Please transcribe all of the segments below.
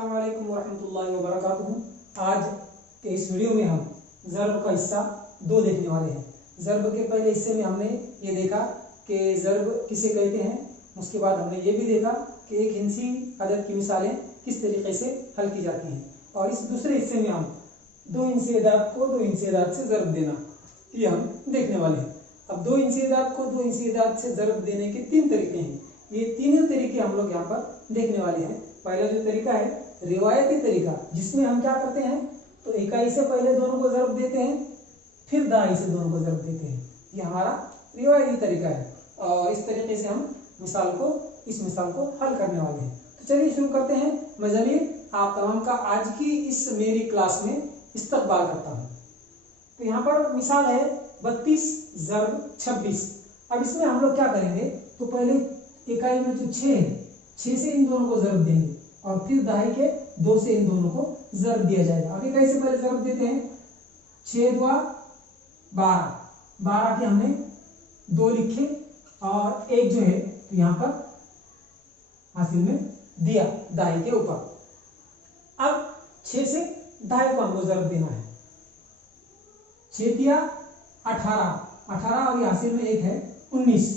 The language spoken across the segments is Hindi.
अस्सलाम वालेकुम वरहमतुल्लाहि वबरकातुहू। आज के इस वीडियो में हम ज़र्ब का हिस्सा 2 देखने वाले हैं। ज़र्ब के पहले हिस्से में हमने ये देखा कि ज़र्ब किसे कहते हैं। उसके बाद हमने ये भी देखा कि एक हिंसी अदद की मिसालें किस तरीके से हल की जाती हैं। और इस दूसरे हिस्से में हम 2 हिंसी अदाद को 2 हिंसी अदाद से ज़र्ब देना ये हम देखने वाले हैं। अब 2 हिंसी अदाद को 2 हिंसी अदाद से ज़र्ब देने के 3 तरीके हैं। ये तीनों तरीके हम लोग यहाँ पर देखने वाले हैं। पहला जो तरीका है रिवायती तरीका, जिसमें हम क्या करते हैं तो इकाई से पहले दोनों को ज़र्ब देते हैं, फिर दाई से दोनों को ज़र्ब देते हैं। ये हमारा रिवायती तरीका है और इस तरीके से हम इस मिसाल को हल करने वाले हैं। तो चलिए शुरू करते हैं। मैं ज़मीर आप तमाम का आज की इस मेरी क्लास में इस्तकबाल करता हूँ। तो यहाँ पर मिसाल है 32 ज़र्ब 26। अब इसमें हम लोग क्या करेंगे तो पहले इकाई में जो 6 है 6 से इन दोनों को ज़र्ब देंगे और फिर दहाई के 2 से इन दोनों को ज़र्ब दिया जाएगा। अब इकाई से पहले ज़र्ब देते हैं 6 दूआ 12, 12 के हमने 2 लिखे और एक जो है तो यहाँ पर हासिल में दिया दहाई के ऊपर। अब 6 से दहाई को हमको ज़र्ब देना है। 6 दिया 18 और ये हासिल में एक है 19,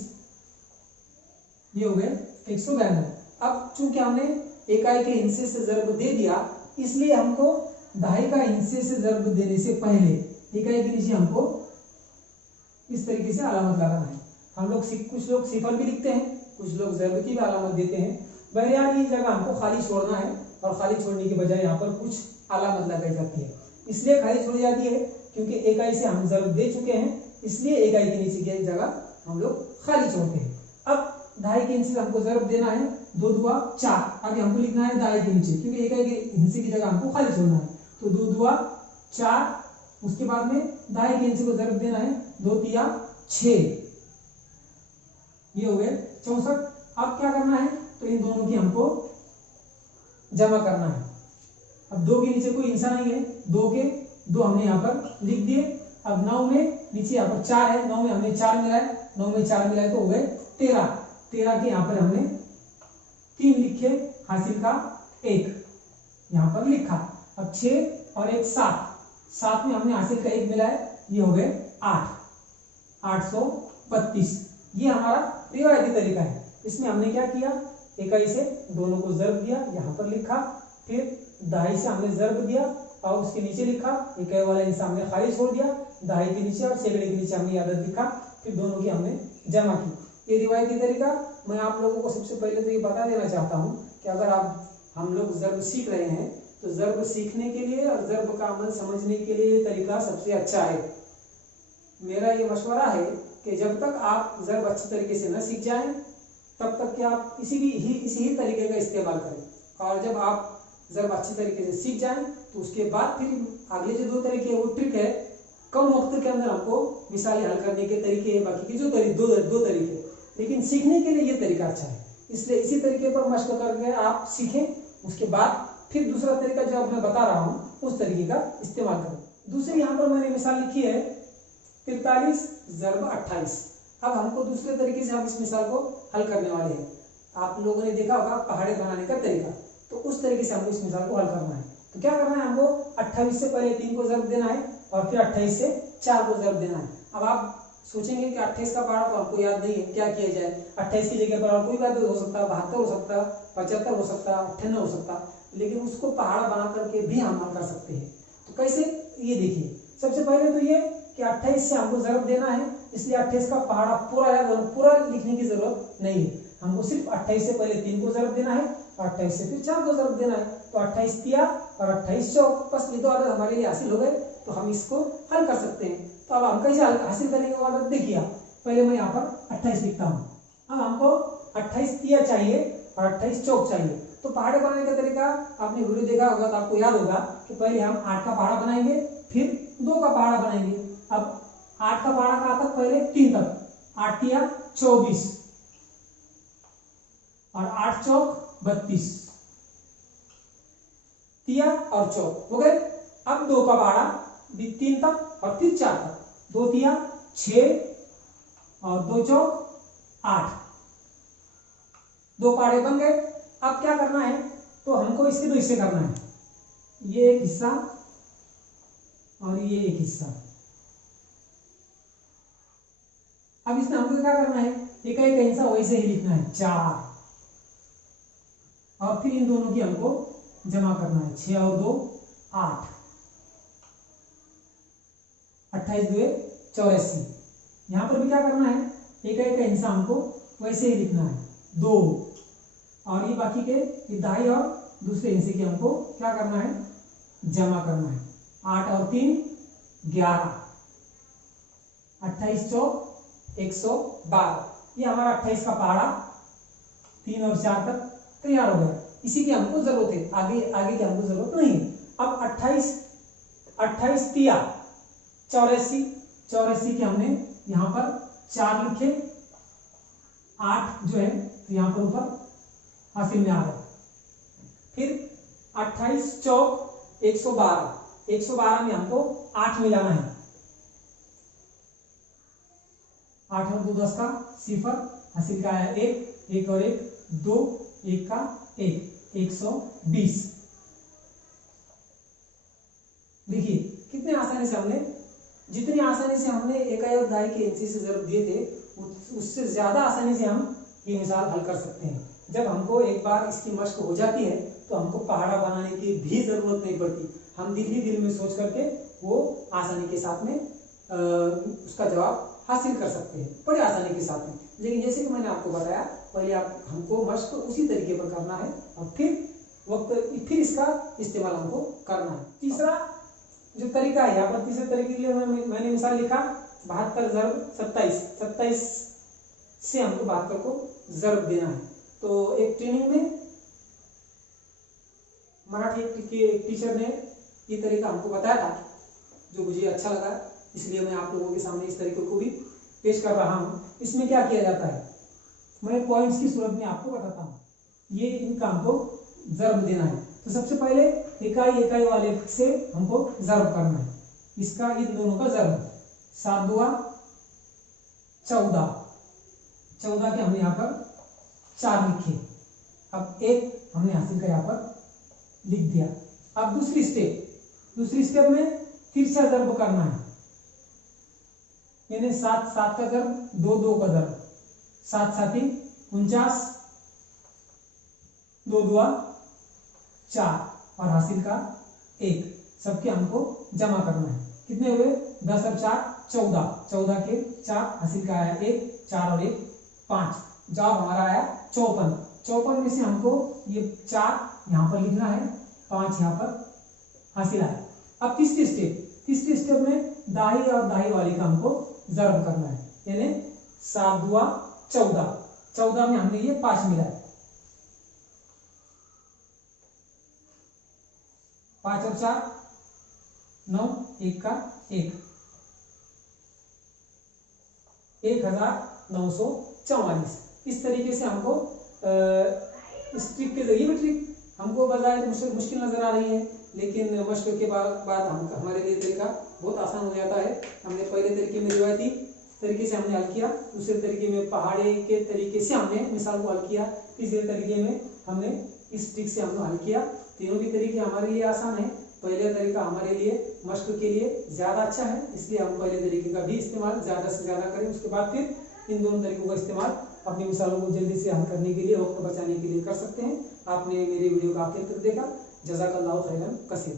ये हो गए 192। अब चूंकि हमने इकाई के हिस्से से ज़र्ब दे दिया इसलिए हमको दहाई का हिस्से से ज़र्ब देने से पहले इकाई के नीचे हमको इस तरीके से अलामत लगाना है। हम लोग कुछ लोग सिफर भी लिखते हैं, कुछ लोग ज़र्ब की भी अलामत देते हैं। बहरहाल ये जगह हमको खाली छोड़ना है और खाली छोड़ने के बजाय यहाँ पर कुछ अलामत लगाई जाती है। इसलिए खाली छोड़ी जाती है क्योंकि इकाई से हम ज़र्ब दे चुके हैं, इसलिए इकाई के नीचे की जगह हम लोग खाली छोड़ते हैं। अब दहाई के नीचे हमको ज़र्ब देना है 2 दूआ 4। आगे हमको लिखना है दहाई के नीचे क्योंकि इकाई के हिस्से की जगह हमको खाली छोड़ना है। तो 2 दूआ 4, उसके बाद में दहाई के नीचे को ज़र्ब देना है 2 तिया 6, ये हो गए 64। अब क्या करना है तो इन दोनों की हमको जमा करना है। अब 2 के नीचे कोई इंसान नहीं है, 2 के 2 हमने यहाँ पर लिख दिए। अब 9 में नीचे यहाँ पर 4 है, 9 में हमने 4 मिलाए, 9 में 4 मिलाए तो हो गए 13 के यहाँ पर हमने 3 लिखे, हासिल का 1 यहाँ पर लिखा। अब 6 और 1 7 में हमने हासिल का 1 मिलाया, ये हो गए 832। ये हमारा रिवायती तरीका है। इसमें हमने क्या किया इकाई से दोनों को ज़र्ब दिया, यहाँ पर लिखा, फिर दहाई से हमने ज़र्ब दिया और उसके नीचे लिखा, इकाई वाला हिस्सा हमने खाली छोड़ दिया, दहाई के नीचे और सैकड़े के नीचे हमने आदत लिखा, फिर दोनों की हमने जमा की। ये रिवायती तरीका। मैं आप लोगों को सबसे पहले तो ये बता देना चाहता हूँ कि अगर हम लोग ज़र्ब सीख रहे हैं तो ज़र्ब सीखने के लिए और ज़र्ब का अमल समझने के लिए ये तरीका सबसे अच्छा है। मेरा ये मशवरा है कि जब तक आप ज़र्ब अच्छी तरीके से न सीख जाएं तब तक कि आप इसी ही तरीके का इस्तेमाल करें। और जब आप ज़र्ब अच्छी तरीके से सीख जाएं तो उसके बाद फिर अगले जो 2 तरीके वो ट्रिक है, कम वक्त के अंदर हमको मिसालें हल करने के तरीके हैं, बाकी के जो दो तरीके, लेकिन सीखने के लिए ये तरीका अच्छा है। इसलिए इसी तरीके पर मशक करके आप सीखें, उसके बाद फिर दूसरा तरीका जो मैं बता रहा हूँ उस तरीके का इस्तेमाल करें। दूसरी यहाँ पर मैंने मिसाल लिखी है 43 ज़र्ब 28। अब हमको दूसरे तरीके से हम इस मिसाल को हल करने वाले हैं। आप लोगों ने देखा होगा पहाड़े बनाने का तरीका, तो उस तरीके से हमको इस मिसाल को हल करना है। तो क्या करना है, हमको 28 से पहले 3 को ज़र्ब देना है और फिर 28 से 4 को ज़र्ब देना है। अब आप सोचेंगे कि 28 का पहाड़ा तो हमको याद नहीं है, क्या किया जाए। 28 की जगह पर और कोई बात हो सकता है, 72 हो सकता है, 75 हो सकता है, 98 हो सकता है, लेकिन उसको पहाड़ा बना करके भी हम हल कर सकते हैं। तो कैसे, ये देखिए। सबसे पहले तो ये कि 28 से हमको ज़र्ब देना है, इसलिए 28 का पहाड़ा पूरा लिखने की जरूरत नहीं है। हमको सिर्फ 28 से पहले 3 को ज़र्ब देना है और 28 से फिर 4 को ज़र्ब देना है। तो 28 तिया और 28 चौक, बस ये 2 आदत हमारे लिए हासिल हो गए, तो हम इसको हल कर सकते हैं। तो अब हम कैसे हासिल करेंगे वो आदत देखिए। पहले मैं यहाँ पर 28 लिखता हूँ। अब हमको 28 तिया चाहिए और 28 चौक चाहिए। तो पहाड़े बनाने का तरीका आपने वीडियो देखा होगा तो आपको याद होगा कि पहले हम 8 का पहाड़ा बनाएंगे, फिर 2 का पहाड़ा बनाएंगे। अब 8 का पहाड़ा कहाँ तक, पहले 3 तक, 8 तिया 24 और 8 चौक 32, तिया और चौक हो गए। अब 2 का पहाड़ा भी 3 तक और फिर 4 तक, 2 तिया 6 और 2 चौक 8, 2 पहाड़े बन गए। अब क्या करना है तो हमको इसके दो हिस्से करना है, ये एक हिस्सा और ये एक हिस्सा। अब इसमें हमको क्या करना है, एक एक हिस्सा वैसे ही लिखना है 4, और फिर इन दोनों की हमको जमा करना है, 6 और 2 8, 28 2 84। यहां पर भी क्या करना है, एक एक हिस्सा हमको वैसे ही लिखना है 2, और ये बाकी के ये दाई और दूसरे हिस्से की हमको क्या करना है, जमा करना है। 8 और 3 11, 28 चौक 112। ये हमारा 28 का पहाड़ा 3 और 4 तक तैयार हो गया। इसी की हमको जरूरत है, आगे आगे की हमको जरूरत नहीं है। अब 28 तिया 84, 84 के हमने यहाँ पर 4 लिखे, 8 जो है तो यहाँ पर ऊपर हासिल में आ गया। फिर 28 चौक 112, 112 में हमको 8 मिलाना है, 8 और 2 10 का 0, हासिल का आया 1, 1 और 1 2, 1 का 1, 120। देखिए कितने आसानी से हमने, जितनी आसानी से हमने इकाई और दाई के इंची से जरूर दिए थे, उससे ज्यादा आसानी से हम ये मिसाल हल कर सकते हैं। जब हमको एक बार इसकी मशक हो जाती है तो हमको पहाड़ा बनाने की भी जरूरत नहीं पड़ती, हम दिल ही दिल में सोच करके वो आसानी के साथ में उसका जवाब हासिल कर सकते हैं, बड़े आसानी के साथ में। लेकिन जैसे कि मैंने आपको बताया, पहले हमको मशक उसी तरीके पर करना है और फिर इसका इस्तेमाल हमको करना है। तीसरा जो तरीका है, यहाँ पर तीसरे तरीके के लिए मैंने मिसाल लिखा 72 ज़रब 27, 27 से हमको 72 को ज़रब देना है। तो एक ट्रेनिंग में मराठी एक टीचर ने ये तरीका हमको बताया था, जो मुझे अच्छा लगा, इसलिए मैं आप लोगों के सामने इस तरीके को भी पेश कर रहा हूँ। इसमें क्या किया जाता है, मैं पॉइंट्स की सूरत में आपको बताता हूँ। ये इनका हमको ज़रब देना है, तो सबसे पहले इकाई वाले से हमको ज़रब करना है। इसका इन दोनों का ज़रब 7 दूआ 14, 14 के हमने यहाँ पर 4 लिखे। अब 1 हमने हासिल का यहाँ पर लिख दिया। अब दूसरी स्टेप में फिर से ज़रब करना है, यानी 7 7 का ज़रब 2 2 का ज़रब, 7 7 49, 2 दूआ 4 और हासिल का 1, सबके हमको जमा करना है। कितने हुए, 10 और 4 14, 14 के 4 हासिल का आया 1, 4 और 1 5, जवाब हमारा आया 54। 54 में से हमको ये 4 यहाँ पर लिखना है, 5 यहाँ पर हासिल आया। अब तीसरी स्टेप में दाही और दाही वाली का हमको ज़रब करना है, यानी 7 दूआ 14, 14 में हमने ये 5 मिला है, 5 और 4 9, 1 का 1, 1944। इस तरीके से हमको इस ट्रिक के जरिए भी, ट्रिक हमको बजाय मुश्किल नजर आ रही है, लेकिन मशक के बाद हमारे लिए तरीका बहुत आसान हो जाता है। हमने पहले तरीके में रिवायती तरीके से हमने हल किया, दूसरे तरीके में पहाड़े के तरीके से हमने मिसाल को हल किया, तीसरे तरीके में हमने इस ट्रिक से हमने हल किया। तीनों भी तरीके हमारे लिए आसान है। पहले तरीका हमारे लिए मशक के लिए ज़्यादा अच्छा है, इसलिए हम पहले तरीके का भी इस्तेमाल ज़्यादा से ज़्यादा करें। उसके बाद फिर इन दोनों तरीकों का इस्तेमाल अपनी मिसालों को जल्दी से हल करने के लिए, वक्त बचाने के लिए कर सकते हैं। आपने मेरे वीडियो को आखिर तक देखा, जज़ाकल्लाहु खैरन कसीर।